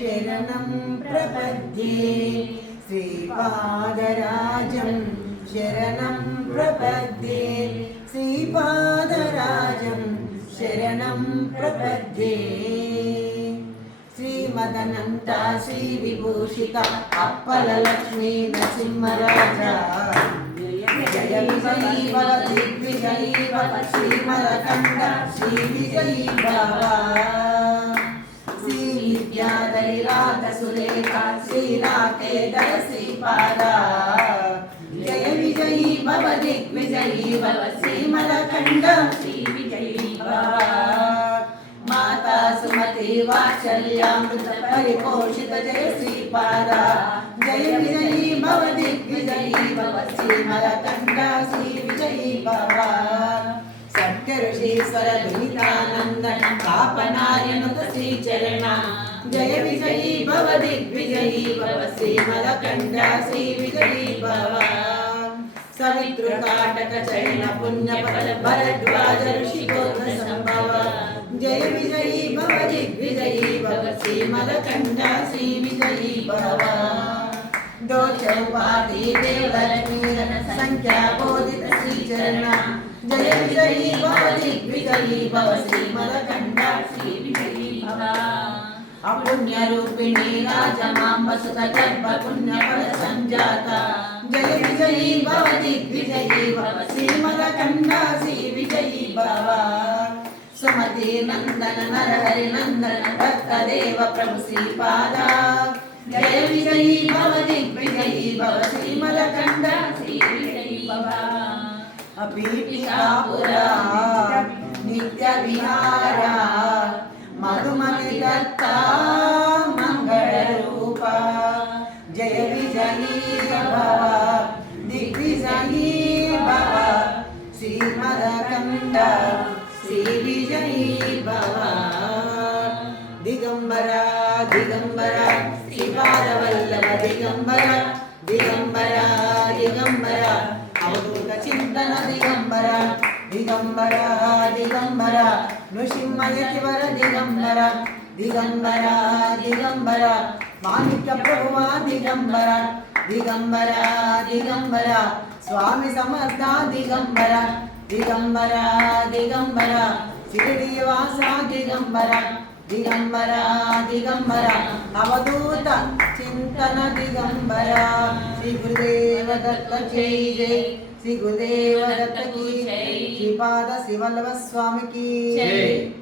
शरणं प्रपद्ये श्रीपादराजं शरणं प्रपद्ये श्रीपादराजं शरणं प्रपद्ये श्रीमदनन्ता श्रीविभूषिता अप्पलक्ष्मी नरसिंहराजा जय विजयी भव दिग्विजयी भव श्रीमदकण्ठ श्रीविजयी भव श्रीविद्याधरीराधसुरेखा श्रीराकेदर श्रीपादा जय विजयी भव दिग्विजयी भव श्रीमदकण्ठ श्रीविजयी भव माता सुमति वात्सल्यामृत परिपोषित जय श्रीपादा जय विजयी भव दिग्विजयी भव श्रीमदकण्ठ श्रीविजयी भव सत्कऋषीश्वर विहितानन्दन पापनार्यनुत श्रीचरण जय विजयी भव दिग्विजयी भव श्रीमदकण्ठ श्रीविजयी भव सवितृकाटक चरण पुण्यफल भरद्वाज ऋषिगोत्र संभव जय विजयी भव दिग्विजयी भव श्रीमदकण्ठ श्रीविजयी भव दो चौपाटी देवलक्ष्मी संख्या बोधित श्रीचरण जय विजयी भव दिग्विजयी भव श्रीमदकण्ठ श्रीविजयी भव अपुण्य रूपिणी राजमां वसुत गर्भ पुण्यफल संजाता जय विजयी भव दिग्विजयी भव श्रीमदकण्ठ श्रीविजयी भव सुमति नंदन नरहरि नंदन भक्तदेव प्रभु श्रीपादा जय विजयी भव दिग्विजयी भव श्रीमदकण्ठ श्रीविजयी भव अपीठिकापुरा नित्य विहारा मधुमति दत्ता मंगल रूपा जय विजयी भव दिग्विजयी भव श्रीमदकण्ठ श्रीविजयी भव दिगंबरा दिगंबरा श्रीपादवल्लभ दिगंबरा दिगंबरा दिगंबरा अवधूत चिंतन दिगंबरा दिगंबरा दिगंबरा नृसिंहयतिवर दिगंबरा दिगंबरा दिगंबरा माणिक्य प्रभुवा दिगंबरा दिगंबरा दिगंबरा स्वामी समर्था दिगंबरा दिगंबरा दिगंबरा शिरडीवासा दिगंबरा दिगंबरा दिगंबरा अवधूत चिंतन दिगंबरा श्री गुरुदेव दत्त जय जय श्री गुरुदेव दत्त की जय श्रीपाद शिवल्लभ स्वामी की जय।